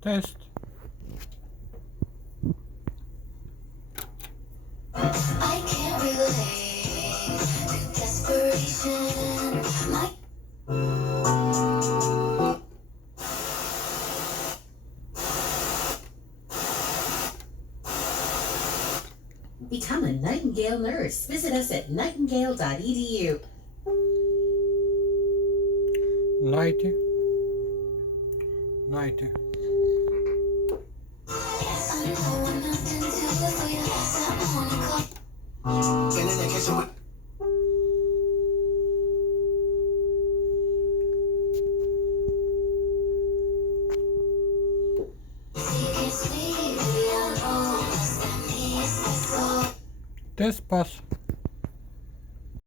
Test. I can't relate to desperation. Become a Nightingale nurse. Visit us at nightingale.edu. 90. 90. Test pass.